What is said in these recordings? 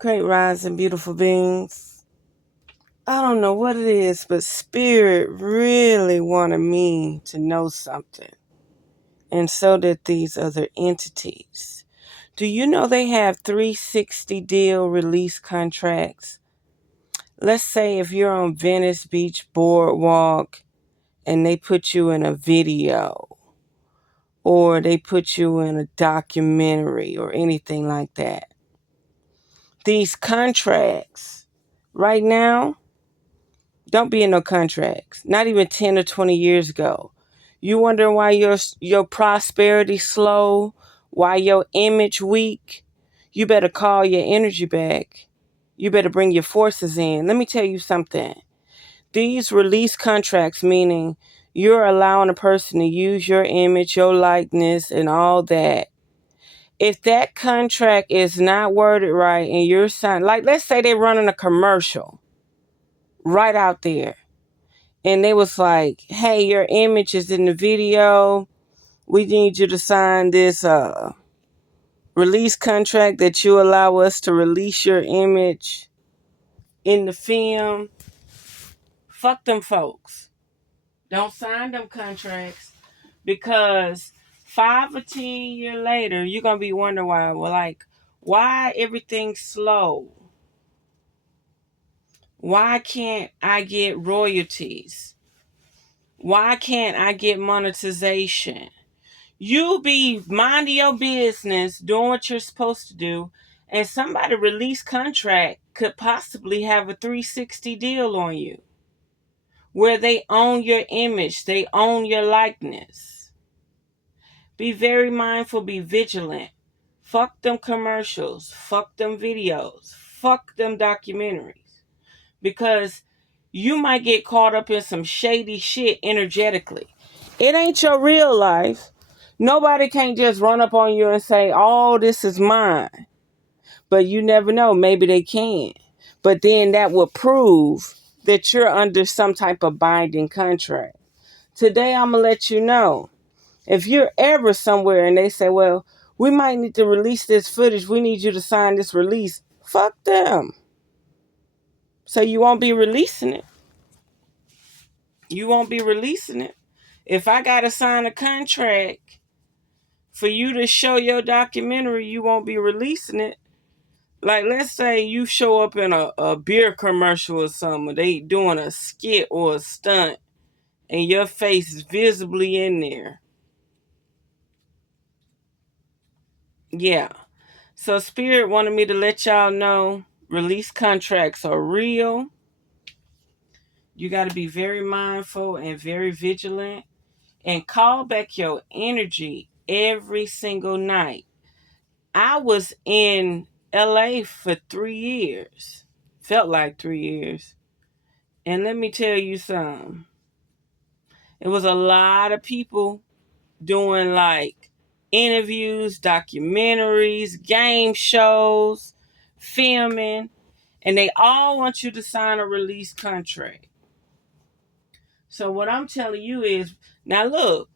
Great rising, beautiful beings. I don't know what it is, but Spirit really wanted me to know something. And so did these other entities. Do you know they have 360 deal release contracts? Let's say if you're on Venice Beach Boardwalk and they put you in a video or they put you in a documentary or anything like that. These contracts right now, don't be in no contracts. Not even 10 or 20 years ago. You wondering why your prosperity slow, why your image weak? You better call your energy back. You better bring your forces in. Let me tell you something. These release contracts, meaning you're allowing a person to use your image, your likeness, and all that. If that contract is not worded right and you're signing, like let's say they're running a commercial right out there. And they was like, hey, your image is in the video. We need you to sign this release contract that you allow us to release your image in the film. Fuck them folks. Don't sign them contracts because 5 or 10 years later, you're going to be wondering why everything's slow? Why can't I get royalties? Why can't I get monetization? You be minding your business, doing what you're supposed to do, and somebody release contract could possibly have a 360 deal on you where they own your image, they own your likeness. Be very mindful, be vigilant. Fuck them commercials, fuck them videos, fuck them documentaries. Because you might get caught up in some shady shit energetically. It ain't your real life. Nobody can't just run up on you and say, oh, this is mine. But you never know. Maybe they can. But then that will prove that you're under some type of binding contract. Today, I'm going to let you know. If you're ever somewhere and they say, well, we might need to release this footage. We need you to sign this release. Fuck them. So you won't be releasing it. You won't be releasing it. If I got to sign a contract for you to show your documentary, you won't be releasing it. Like, let's say you show up in a beer commercial or something. They doing a skit or a stunt and your face is visibly in there. Yeah. So Spirit wanted me to let y'all know release contracts are real. You got to be very mindful and very vigilant and call back your energy every single night. I was in LA for 3 years. Felt like 3 years. And let me tell you something. It was a lot of people doing like interviews, documentaries, game shows, filming, and they all want you to sign a release contract. So what I'm telling you is, now look,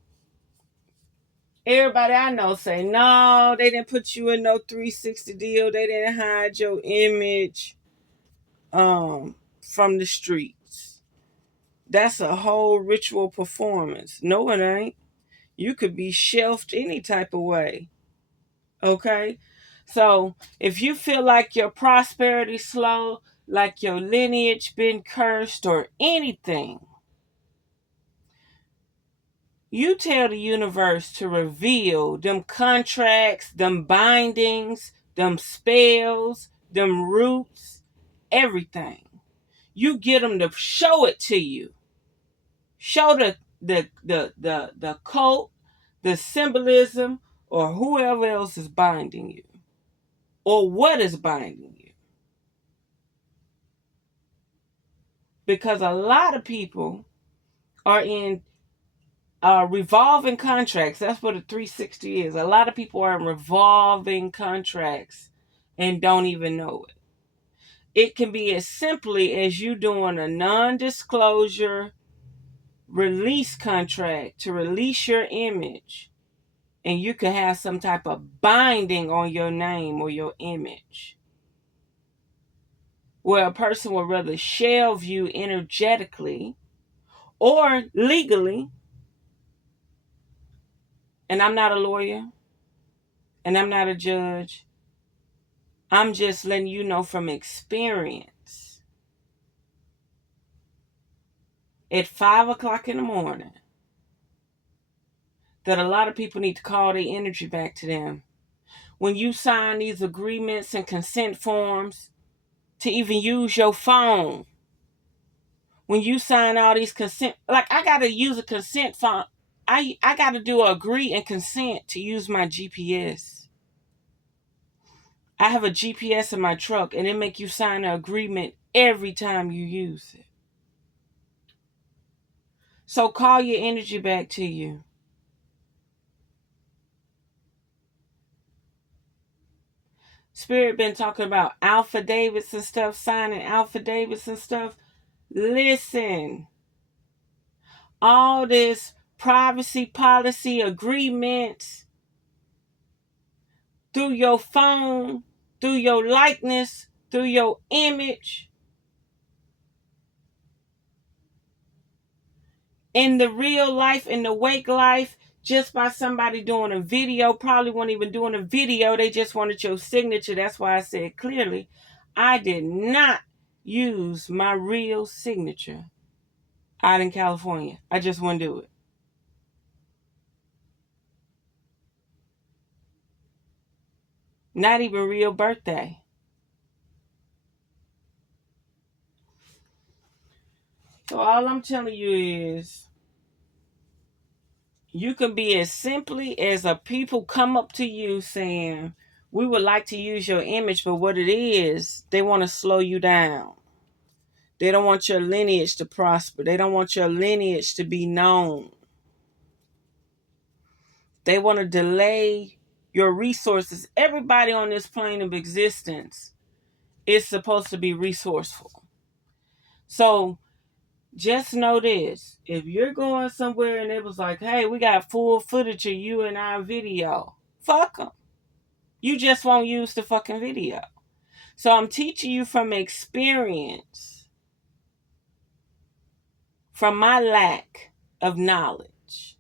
everybody I know say, no, they didn't put you in no 360 deal. They didn't hide your image from the streets. That's a whole ritual performance. No, it ain't. You could be shelved any type of way. Okay? So if you feel like your prosperity slow, like your lineage been cursed or anything, you tell the universe to reveal them contracts, them bindings, them spells, them roots, everything. You get them to show it to you. Show the cult, the symbolism, or whoever else is binding you. Or what is binding you. Because a lot of people are in revolving contracts. That's what a 360 is. A lot of people are in revolving contracts and don't even know it. It can be as simply as you doing a non-disclosure release contract to release your image, and you could have some type of binding on your name or your image. where a person would rather shelve you energetically or legally. And I'm not a lawyer and I'm not a judge. I'm just letting you know from experience. At 5 o'clock in the morning, that a lot of people need to call their energy back to them. When you sign these agreements and consent forms to even use your phone, when you sign all these consent, like I got to use a consent form. I got to do agree and consent to use my GPS. I have a GPS in my truck and it make you sign an agreement every time you use it. So call your energy back to you. Spirit been talking about affidavits and stuff, signing affidavits and stuff. Listen, all this privacy policy agreements through your phone, through your likeness, through your image, in the real life, in the wake life, just by somebody doing a video, probably weren't even doing a video, they just wanted your signature. That's why I said clearly, I did not use my real signature out in California. I just wouldn't do it. Not even real birthday. So all I'm telling you is, you can be as simply as a people come up to you saying, we would like to use your image, but what it is, they want to slow you down. They don't want your lineage to prosper. They don't want your lineage to be known. They want to delay your resources. Everybody on this plane of existence is supposed to be resourceful. So just know this. If you're going somewhere and it was like, hey, we got full footage of you in our video, fuck them. You just won't use the fucking video. So I'm teaching you from experience, from my lack of knowledge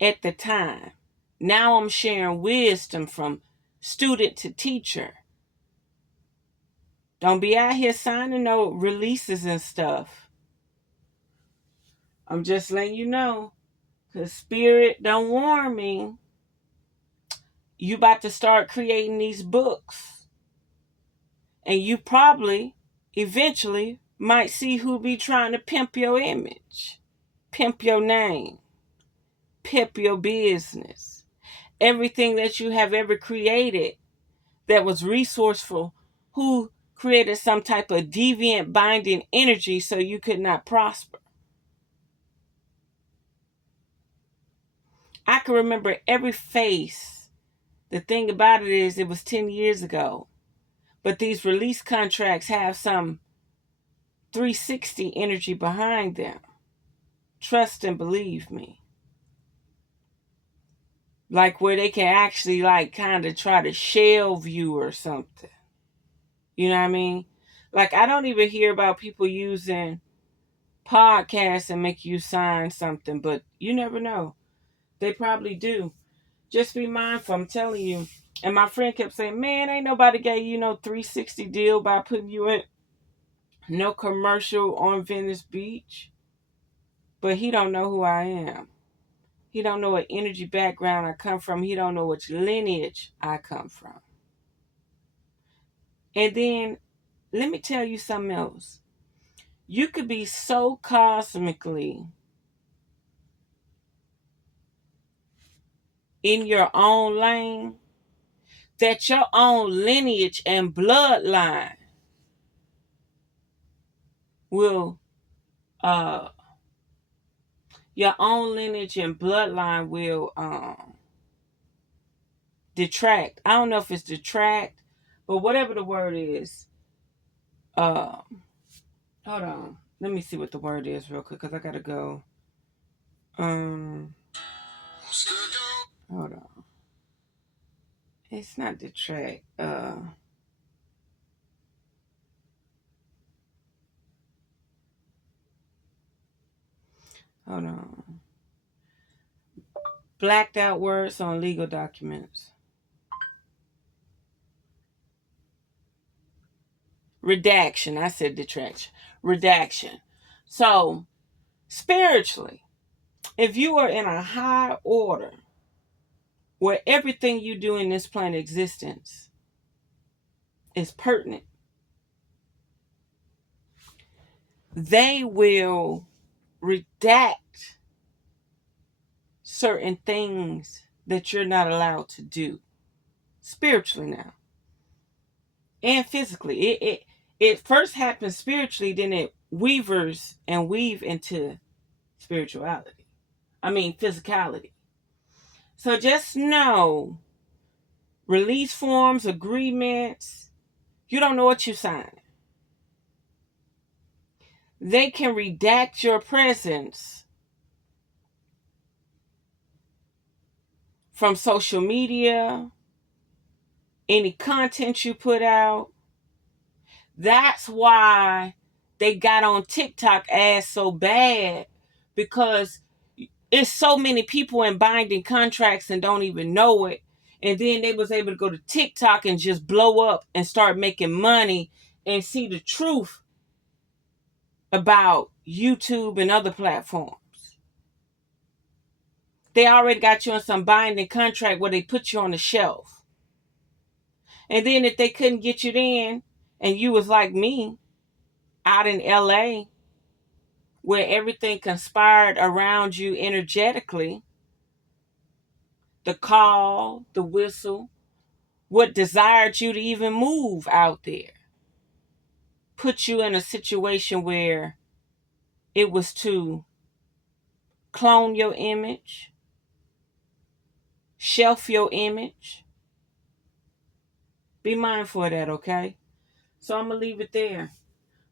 at the time. Now I'm sharing wisdom from student to teacher. Don't be out here signing no releases and stuff. I'm just letting you know, because Spirit don't warn me. You about to start creating these books. And you probably, eventually, might see who be trying to pimp your image, pimp your name, pimp your business. Everything that you have ever created that was resourceful, who created some type of deviant binding energy so you could not prosper. I can remember every face. The thing about it is, it was 10 years ago. But these release contracts have some 360 energy behind them. Trust and believe me. Like where they can actually like kind of try to shelve you or something. You know what I mean? Like I don't even hear about people using podcasts and make you sign something, but you never know. They probably do. Just be mindful, I'm telling you. And my friend kept saying, man, ain't nobody gave you no 360 deal by putting you in no commercial on Venice Beach. But he don't know who I am. He don't know what energy background I come from. He don't know which lineage I come from. And then let me tell you something else. You could be so cosmically in your own lane that your own lineage and bloodline will your own lineage and bloodline will detract. I don't know if it's detract, but whatever the word is, uh hold on. Let me see what the word is real quick, because I gotta go. Hold on. It's not detract. Hold on. Blacked out words on legal documents. Redaction. I said detraction. Redaction. So, spiritually, if you are in a high order where everything you do in this planet existence is pertinent, they will redact certain things that you're not allowed to do spiritually now and physically. It first happens spiritually, then it weave into spirituality. Physicality. So just know, release forms, agreements, you don't know what you signed. They can redact your presence from social media, any content you put out. That's why they got on TikTok ass so bad, because it's so many people in binding contracts and don't even know it. And then they was able to go to TikTok and just blow up and start making money and see the truth about YouTube and other platforms. They already got you on some binding contract where they put you on the shelf. And then if they couldn't get you in, and you was like me, out in LA, where everything conspired around you energetically, the call, the whistle, what desired you to even move out there, put you in a situation where it was to clone your image, shelf your image. Be mindful of that, okay? So I'm going to leave it there.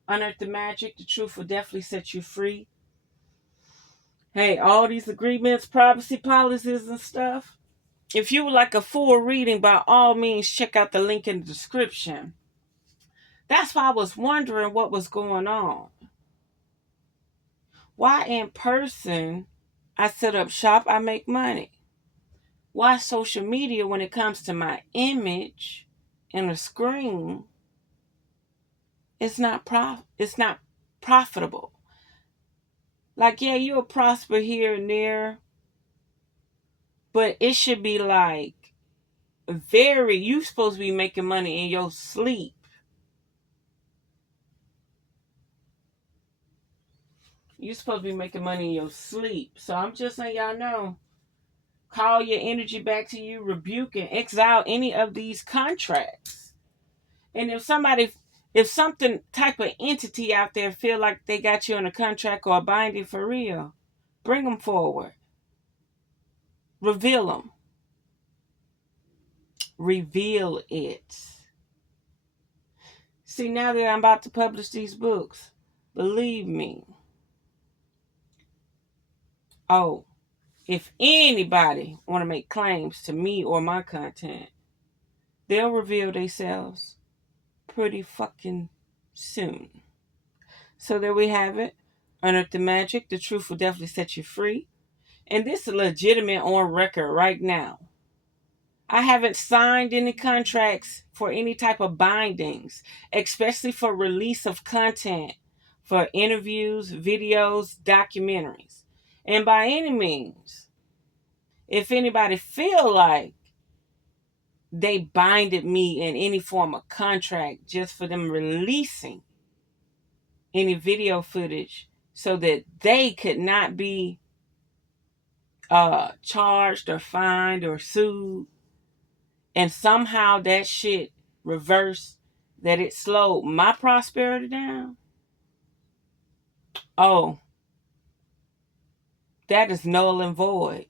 Unearth the magic. The truth will definitely set you free. Hey, all these agreements, privacy policies and stuff. If you would like a full reading, by all means, check out the link in the description. That's why I was wondering what was going on. Why in person, I set up shop, I make money? Why social media, when it comes to my image and a screen, it's not profitable. Like, yeah, you'll prosper here and there, but it should be like you supposed to be making money in your sleep. You're supposed to be making money in your sleep. So I'm just letting y'all know. Call your energy back to you, rebuke and exile any of these contracts. And if something type of entity out there feel like they got you in a contract or a binding for real, bring them forward. Reveal them. Reveal it. See, now that I'm about to publish these books, believe me. Oh, if anybody want to make claims to me or my content, they'll reveal themselves pretty fucking soon. So there we have it. Unearth the magic. The truth will definitely set you free. And this is legitimate on record right now. I haven't signed any contracts for any type of bindings, especially for release of content, for interviews, videos, documentaries. And by any means, if anybody feel like they binded me in any form of contract just for them releasing any video footage so that they could not be charged or fined or sued, and somehow that shit reversed, that it slowed my prosperity down, oh, that is null and void.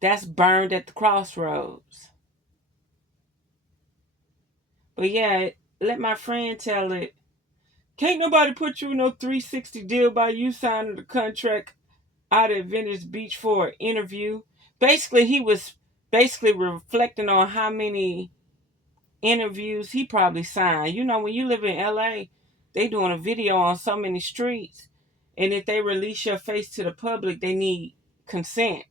That's burned at the crossroads. But yeah, let my friend tell it. Can't nobody put you in no 360 deal by you signing the contract out at Venice Beach for an interview. Basically, he was reflecting on how many interviews he probably signed. You know, when you live in LA, They doing a video on so many streets, and if they release your face to the public, they need consent.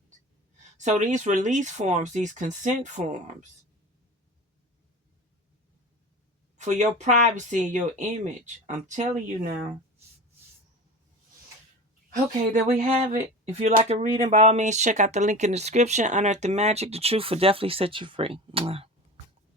So these release forms, these consent forms, for your privacy and your image, I'm telling you now. Okay, there we have it. If you like a reading, by all means, check out the link in the description. Unearth the magic. The truth will definitely set you free. Mwah.